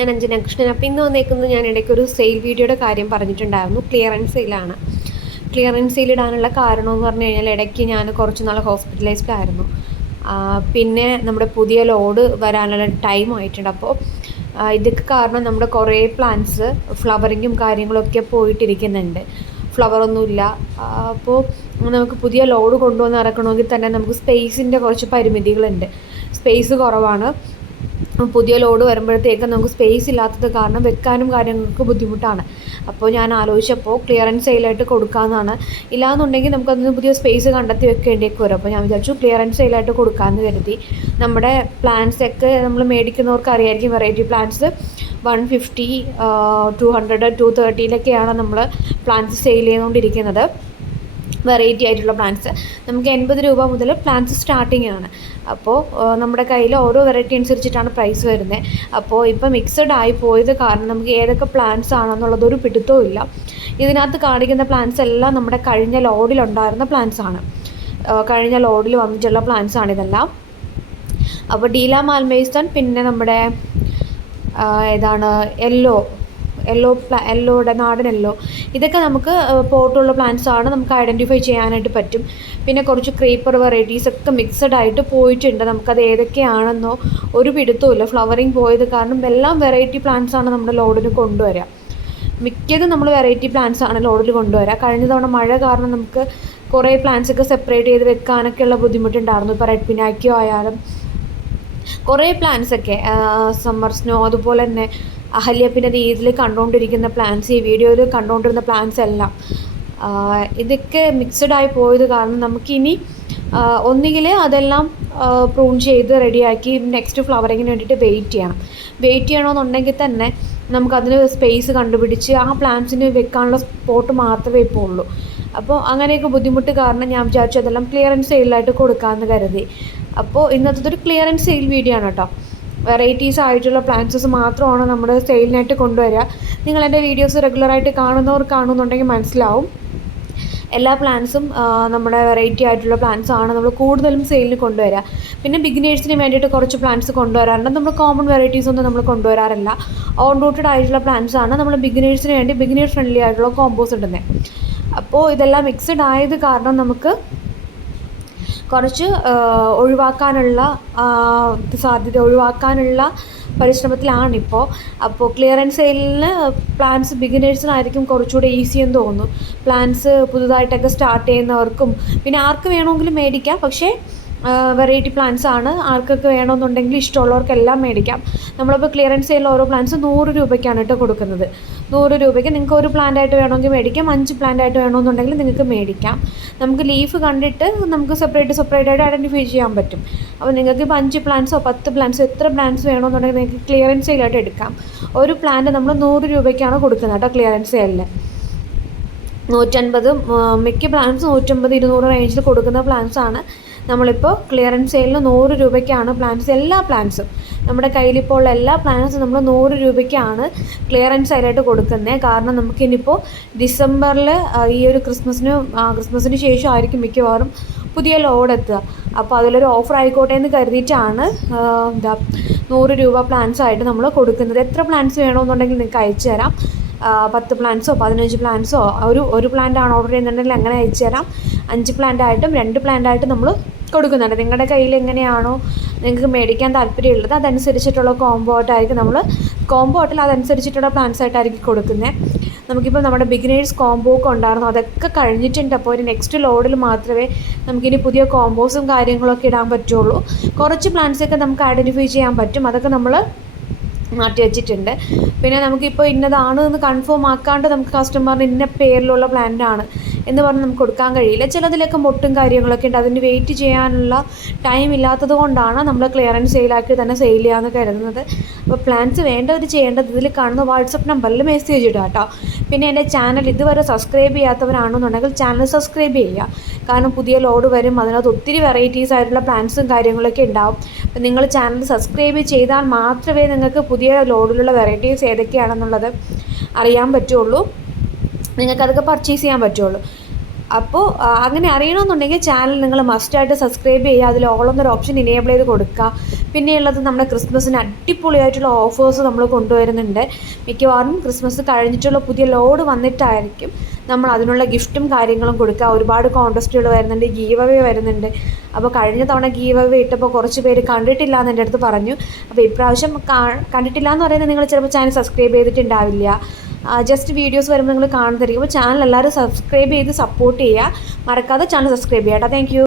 ഞാൻ അഞ്ജന കൃഷ്ണൻ. അപ്പോൾ ഇന്ന് വന്നേക്കുന്നത് ഞാൻ ഇടയ്ക്കൊരു സെയിൽ വീഡിയോയുടെ കാര്യം പറഞ്ഞിട്ടുണ്ടായിരുന്നു. ക്ലിയറൻസ് സെയിലാണ്. ക്ലിയറൻസ് സെയിൽ ഇടാനുള്ള കാരണം എന്ന് പറഞ്ഞു കഴിഞ്ഞാൽ ഇടയ്ക്ക് ഞാൻ കുറച്ച് നാൾ ഹോസ്പിറ്റലൈസ്ഡ് ആയിരുന്നു. പിന്നെ നമ്മുടെ പുതിയ ലോഡ് വരാനുള്ള ടൈം ആയിട്ടുണ്ട്. അപ്പോൾ ഇതൊക്കെ കാരണം നമ്മുടെ കുറേ പ്ലാന്റ്സ് ഫ്ലവറിങ്ങും കാര്യങ്ങളൊക്കെ പോയിട്ടിരിക്കുന്നുണ്ട്. ഫ്ലവറൊന്നുമില്ല. അപ്പോൾ നമുക്ക് പുതിയ ലോഡ് കൊണ്ടുവന്ന് ഇറക്കണമെങ്കിൽ തന്നെ നമുക്ക് സ്പേസിൻ്റെ കുറച്ച് പരിമിതികളുണ്ട്. സ്പേസ് കുറവാണ്. പുതിയ ലോഡ് വരുമ്പോഴത്തേക്ക് നമുക്ക് സ്പേസ് ഇല്ലാത്തത് കാരണം വെക്കാനും കാര്യങ്ങൾക്ക് ബുദ്ധിമുട്ടാണ്. അപ്പോൾ ഞാൻ ആലോചിച്ചപ്പോൾ ക്ലിയറൻസ് സെയിലായിട്ട് കൊടുക്കാമെന്നാണ്. ഇല്ലാന്നുണ്ടെങ്കിൽ നമുക്കതിന് പുതിയ സ്പേസ് കണ്ടെത്തി വെക്കേണ്ടിയൊക്കെ വരും. അപ്പോൾ ഞാൻ വിചാരിച്ചു ക്ലിയറൻസ് സെയിലായിട്ട് കൊടുക്കാമെന്ന് കരുതി. നമ്മുടെ പ്ലാന്റ്സൊക്കെ നമ്മൾ മേടിക്കുന്നവർക്ക് അറിയായിരിക്കും. വെറൈറ്റി പ്ലാന്റ്സ് 150, 200, 230 നമ്മൾ പ്ലാന്റ്സ് സെയിൽ ചെയ്തുകൊണ്ടിരിക്കുന്നത്. വെറൈറ്റി ആയിട്ടുള്ള പ്ലാന്റ്സ് നമുക്ക് 80 രൂപ മുതൽ പ്ലാന്റ്സ് സ്റ്റാർട്ടിങ് ആണ്. അപ്പോൾ നമ്മുടെ കയ്യിൽ ഓരോ വെറൈറ്റി അനുസരിച്ചിട്ടാണ് പ്രൈസ് വരുന്നത്. അപ്പോൾ ഇപ്പോൾ മിക്സഡ് ആയി പോയത് കാരണം നമുക്ക് ഏതൊക്കെ പ്ലാന്റ്സ് ആണെന്നുള്ളതൊരു പിടുത്തവും ഇല്ല. ഇതിനകത്ത് കാണിക്കുന്ന പ്ലാന്റ്സ് എല്ലാം നമ്മുടെ കഴിഞ്ഞ ലോഡിലുണ്ടായിരുന്ന പ്ലാന്റ്സ് ആണ്. കഴിഞ്ഞ ലോഡിൽ വന്നിട്ടുള്ള പ്ലാന്റ്സ് ആണിതെല്ലാം. അപ്പോൾ ഡീല മാൽമേസൺ, പിന്നെ നമ്മുടെ യെല്ലോയുടെ നാടൻ യെല്ലോ, ഇതൊക്കെ നമുക്ക് പോട്ടുള്ള പ്ലാന്റ്സ് ആണ്. നമുക്ക് ഐഡൻറ്റിഫൈ ചെയ്യാനായിട്ട് പറ്റും. പിന്നെ കുറച്ച് ക്രീപ്പർ വെറൈറ്റീസ് ഒക്കെ മിക്സഡ് ആയിട്ട് പോയിട്ടുണ്ട്. നമുക്കത് ഏതൊക്കെയാണെന്നോ ഒരു പിടുത്തമില്ല. ഫ്ലവറിങ് പോയത് കാരണം എല്ലാം വെറൈറ്റി പ്ലാന്റ്സ് ആണ് നമ്മുടെ ലോഡിന് കൊണ്ടുവരിക. മിക്കതും നമ്മൾ വെറൈറ്റി പ്ലാന്റ്സ് ആണ് ലോഡിൽ കൊണ്ടുവരിക. കഴിഞ്ഞ തവണ മഴ കാരണം നമുക്ക് കുറേ പ്ലാന്റ്സൊക്കെ സെപ്പറേറ്റ് ചെയ്ത് വെക്കാനൊക്കെയുള്ള ബുദ്ധിമുട്ടുണ്ടായിരുന്നു. ഇപ്പോൾ റെഡ് പിനാക്കിയോ ആയാലും കുറേ പ്ലാന്റ്സൊക്കെ സമ്മർ സ്നോ, അതുപോലെ തന്നെ അഹല്യപ്പിൻ്റെ രീതിയിൽ കണ്ടുകൊണ്ടിരിക്കുന്ന പ്ലാന്റ്സ്, ഈ വീഡിയോയിൽ കണ്ടുകൊണ്ടിരുന്ന പ്ലാന്റ്സ് എല്ലാം ഇതൊക്കെ മിക്സഡായി പോയത് കാരണം നമുക്കിനി ഒന്നുകിൽ അതെല്ലാം പ്രൂൺ ചെയ്ത് റെഡിയാക്കി നെക്സ്റ്റ് ഫ്ലവറിങ്ങിന് വേണ്ടിയിട്ട് വെയിറ്റ് ചെയ്യണമെന്നുണ്ടെങ്കിൽ തന്നെ നമുക്കതിന് സ്പേസ് കണ്ടുപിടിച്ച് ആ പ്ലാന്റ്സിന് വെക്കാനുള്ള സ്പോട്ട് മാത്രമേ ഇപ്പോൾ ഉള്ളൂ. അപ്പോൾ അങ്ങനെയൊക്കെ ബുദ്ധിമുട്ട് കാരണം ഞാൻ വിചാരിച്ചു അതെല്ലാം ക്ലിയറൻസ് സെയിലായിട്ട് കൊടുക്കാമെന്ന് കരുതി. അപ്പോൾ ഇന്നത്തെ ഒരു ക്ലിയറൻസ് സെയിൽ വീഡിയോ ആണ് കേട്ടോ. വെറൈറ്റീസ് ആയിട്ടുള്ള പ്ലാന്റ്സസ് മാത്രമാണ് നമ്മുടെ സെയിലിനായിട്ട് കൊണ്ടുവരിക. നിങ്ങൾ എൻ്റെ വീഡിയോസ് റെഗുലറായിട്ട് കാണുന്നുണ്ടെങ്കിൽ മനസ്സിലാവും. എല്ലാ പ്ലാന്റ്സും നമ്മുടെ വെറൈറ്റി ആയിട്ടുള്ള പ്ലാന്റ്സ് ആണ് നമ്മൾ കൂടുതലും സെയിലിന് കൊണ്ടുവരിക. പിന്നെ ബിഗിനേഴ്സിന് വേണ്ടിയിട്ട് കുറച്ച് പ്ലാന്റ്സ് കൊണ്ടുവരാറുണ്ട്. നമ്മൾ കോമൺ വെറൈറ്റീസ് ഒന്നും നമ്മൾ കൊണ്ടുവരാറില്ല. ഓൺ റൂട്ടഡ് ആയിട്ടുള്ള പ്ലാന്റ്സ് ആണ് നമ്മൾ ബിഗിനേഴ്സിന് വേണ്ടി ബിഗിനേഴ്സ് ഫ്രണ്ട്ലി ആയിട്ടുള്ള കോമ്പോസ് ഇടുന്നത്. അപ്പോൾ ഇതെല്ലാം മിക്സഡ് ആയത് കാരണം നമുക്ക് കുറച്ച് ഒഴിവാക്കാനുള്ള പരിശ്രമത്തിലാണിപ്പോൾ. അപ്പോൾ ക്ലിയറൻസ് സെയിലിന് പ്ലാന്റ്സ് ബിഗിനേഴ്സിനായിരിക്കും കുറച്ചുകൂടെ ഈസി എന്ന് തോന്നുന്നു. പ്ലാന്റ്സ് പുതുതായിട്ടൊക്കെ സ്റ്റാർട്ട് ചെയ്യുന്നവർക്കും പിന്നെ ആർക്ക് വേണമെങ്കിലും മേടിക്കാം. പക്ഷേ വെറൈറ്റി പ്ലാന്റ്സ് ആണ്. ആർക്കൊക്കെ വേണമെന്നുണ്ടെങ്കിൽ ഇഷ്ടമുള്ളവർക്കെല്ലാം മേടിക്കാം. നമ്മളിപ്പോൾ ക്ലിയറൻസ് സെയിലിൽ ഓരോ പ്ലാന്റ്സ് 100 രൂപയ്ക്കാണ് കേട്ടോ കൊടുക്കുന്നത്. 100 രൂപയ്ക്ക് നിങ്ങൾക്ക് ഒരു പ്ലാന്റ് ആയിട്ട് വേണമെങ്കിൽ മേടിക്കാം. 5 പ്ലാന്റ് ആയിട്ട് വേണമെന്നുണ്ടെങ്കിൽ നിങ്ങൾക്ക് മേടിക്കാം. നമുക്ക് ലീഫ് കണ്ടിട്ട് നമുക്ക് സെപ്പറേറ്റ് ആയിട്ട് ഐഡൻറ്റിഫൈ ചെയ്യാൻ പറ്റും. അപ്പോൾ നിങ്ങൾക്ക് ഇപ്പോൾ 5 പ്ലാന്റ്സോ 10 പ്ലാന്റ്സോ എത്ര പ്ലാന്റ്സ് വേണമെന്നുണ്ടെങ്കിൽ നിങ്ങൾക്ക് ക്ലിയറൻസ് സെയിലായിട്ട് എടുക്കാം. ഒരു പ്ലാന്റ് നമ്മൾ 100 രൂപയ്ക്കാണ് കൊടുക്കുന്നത് കേട്ടോ ക്ലിയറൻസ് സെയിലിൽ. 150 മിക്ക പ്ലാന്റ്സ് 150, 200 റേഞ്ചിൽ കൊടുക്കുന്ന പ്ലാന്റ്സ് ആണ്. നമ്മളിപ്പോൾ ക്ലിയറൻസ് സെയിലിന് 100 രൂപയ്ക്കാണ് പ്ലാന്റ്സ്, എല്ലാ പ്ലാന്റ്സും നമ്മുടെ കയ്യിലിപ്പോൾ ഉള്ള എല്ലാ പ്ലാന്റ്സും നമ്മൾ 100 രൂപയ്ക്കാണ് ക്ലിയറൻസ് സെയിലായിട്ട് കൊടുക്കുന്നത്. കാരണം നമുക്കിനിപ്പോൾ ഡിസംബറിൽ ഈ ഒരു ക്രിസ്മസിന് ശേഷമായിരിക്കും മിക്കവാറും പുതിയ ലോഡ് എത്തുക. അപ്പോൾ അതിലൊരു ഓഫർ ആയിക്കോട്ടെ എന്ന് കരുതിയിട്ടാണ് 100 രൂപ പ്ലാന്റ്സ് ആയിട്ട് നമ്മൾ കൊടുക്കുന്നത്. എത്ര പ്ലാന്റ്സ് വേണമെന്നുണ്ടെങ്കിൽ നിങ്ങൾക്ക് അയച്ചു തരാം. 10 പ്ലാന്റ്സോ 15 പ്ലാന്റ്സോ, ഒരു പ്ലാന്റാണ് ഓർഡർ ചെയ്യുന്നുണ്ടെങ്കിൽ അങ്ങനെ അയച്ചു തരാം. 5 പ്ലാന്റ് ആയിട്ടും 2 പ്ലാന്റ് ആയിട്ടും നമ്മൾ കൊടുക്കുന്നുണ്ട്. നിങ്ങളുടെ കയ്യിൽ എങ്ങനെയാണോ നിങ്ങൾക്ക് മേടിക്കാൻ താല്പര്യമുള്ളത് അതനുസരിച്ചിട്ടുള്ള കോംബോ ആയിട്ടിൽ അതനുസരിച്ചിട്ടുള്ള പ്ലാന്റ്സ് ആയിട്ടായിരിക്കും കൊടുക്കുന്നത്. നമുക്കിപ്പോൾ നമ്മുടെ ബിഗിനേഴ്സ് കോംബോ ഒക്കെ ഉണ്ടായിരുന്നു, അതൊക്കെ കഴിഞ്ഞിട്ടുണ്ട്. അപ്പോൾ ഒരു നെക്സ്റ്റ് ലോഡിൽ മാത്രമേ നമുക്കിനി പുതിയ കോംബോസും കാര്യങ്ങളൊക്കെ ഇടാൻ പറ്റുള്ളൂ. കുറച്ച് പ്ലാന്റ്സൊക്കെ നമുക്ക് ഐഡൻറ്റിഫൈ ചെയ്യാൻ പറ്റും. അതൊക്കെ നമ്മൾ മാറ്റി വെച്ചിട്ടുണ്ട്. പിന്നെ നമുക്കിപ്പോൾ ഇന്നതാണ് എന്ന് കൺഫേം ആക്കാണ്ട് നമുക്ക് കസ്റ്റമറിന് ഇന്ന പേരിലുള്ള പ്ലാന്റ് ആണ് എന്ന് പറഞ്ഞ് നമുക്ക് കൊടുക്കാൻ കഴിയില്ല. ചിലതിലൊക്കെ മൊട്ടും കാര്യങ്ങളൊക്കെ ഉണ്ട്. അതിന് വെയിറ്റ് ചെയ്യാനുള്ള ടൈം ഇല്ലാത്തത് കൊണ്ടാണ് നമ്മൾ ക്ലിയറൻസ് സെയിലാക്കി തന്നെ സെയിൽ ചെയ്യാമെന്ന് കരുതുന്നത്. അപ്പോൾ പ്ലാന്റ്സ് വേണ്ടവർ ചെയ്യേണ്ടത് ഇതിൽ കാണുന്ന വാട്സപ്പ് നമ്പറിൽ മെസ്സേജ് ഇടുക കേട്ടോ. പിന്നെ എൻ്റെ ചാനൽ ഇതുവരെ സബ്സ്ക്രൈബ് ചെയ്യാത്തവരാണെന്നുണ്ടെങ്കിൽ ചാനൽ സബ്സ്ക്രൈബ് ചെയ്യുക. കാരണം പുതിയ ലോഡ് വരും, അതിനകത്ത് ഒത്തിരി വെറൈറ്റീസ് ആയിട്ടുള്ള പ്ലാന്റ്സും കാര്യങ്ങളൊക്കെ ഉണ്ടാവും. അപ്പം നിങ്ങൾ ചാനൽ സബ്സ്ക്രൈബ് ചെയ്താൽ മാത്രമേ നിങ്ങൾക്ക് പുതിയ ലോഡിലുള്ള വെറൈറ്റീസ് ഏതൊക്കെയാണെന്നുള്ളത് അറിയാൻ പറ്റുള്ളൂ. നിങ്ങൾക്കതൊക്കെ പർച്ചേസ് ചെയ്യാൻ പറ്റുള്ളൂ. അപ്പോൾ അങ്ങനെ അറിയണമെന്നുണ്ടെങ്കിൽ ചാനൽ നിങ്ങൾ മസ്റ്റായിട്ട് സബ്സ്ക്രൈബ് ചെയ്യുക. അതിൽ ഓൾ എന്നൊരു ഓപ്ഷൻ ഇനേബിൾ ചെയ്ത് കൊടുക്കുക. പിന്നെയുള്ളത് നമ്മുടെ ക്രിസ്മസിന് അടിപൊളിയായിട്ടുള്ള ഓഫേഴ്സ് നമ്മൾ കൊണ്ടുവരുന്നുണ്ട്. മിക്കവാറും ക്രിസ്മസ് കഴിഞ്ഞിട്ടുള്ള പുതിയ ലോഡ് വന്നിട്ടായിരിക്കും നമ്മൾ അതിനുള്ള ഗിഫ്റ്റും കാര്യങ്ങളും കൊടുക്കുക. ഒരുപാട് കോൺടെസ്റ്റുകൾ വരുന്നുണ്ട്, ഗീവ് അവേ വരുന്നുണ്ട്. അപ്പോൾ കഴിഞ്ഞ തവണ ഗീവ് അവേ ഇട്ടപ്പോൾ കുറച്ച് പേര് കണ്ടിട്ടില്ല എന്ന് എൻ്റെ അടുത്ത് പറഞ്ഞു. അപ്പോൾ ഇപ്രാവശ്യം കണ്ടിട്ടില്ല എന്ന് പറയുന്നത് നിങ്ങൾ ചിലപ്പോൾ ചാനൽ സബ്സ്ക്രൈബ് ചെയ്തിട്ടുണ്ടാവില്ല, ജസ്റ്റ് വീഡിയോസ് വരുമ്പോൾ നിങ്ങൾ കാണുന്നതായിരിക്കും. അപ്പോൾ ചാനൽ എല്ലാവരും സബ്സ്ക്രൈബ് ചെയ്ത് സപ്പോർട്ട് ചെയ്യുക, മറക്കാതെ ചാനൽ സബ്സ്ക്രൈബ് ചെയ്യാം കേട്ടോ. Thank you.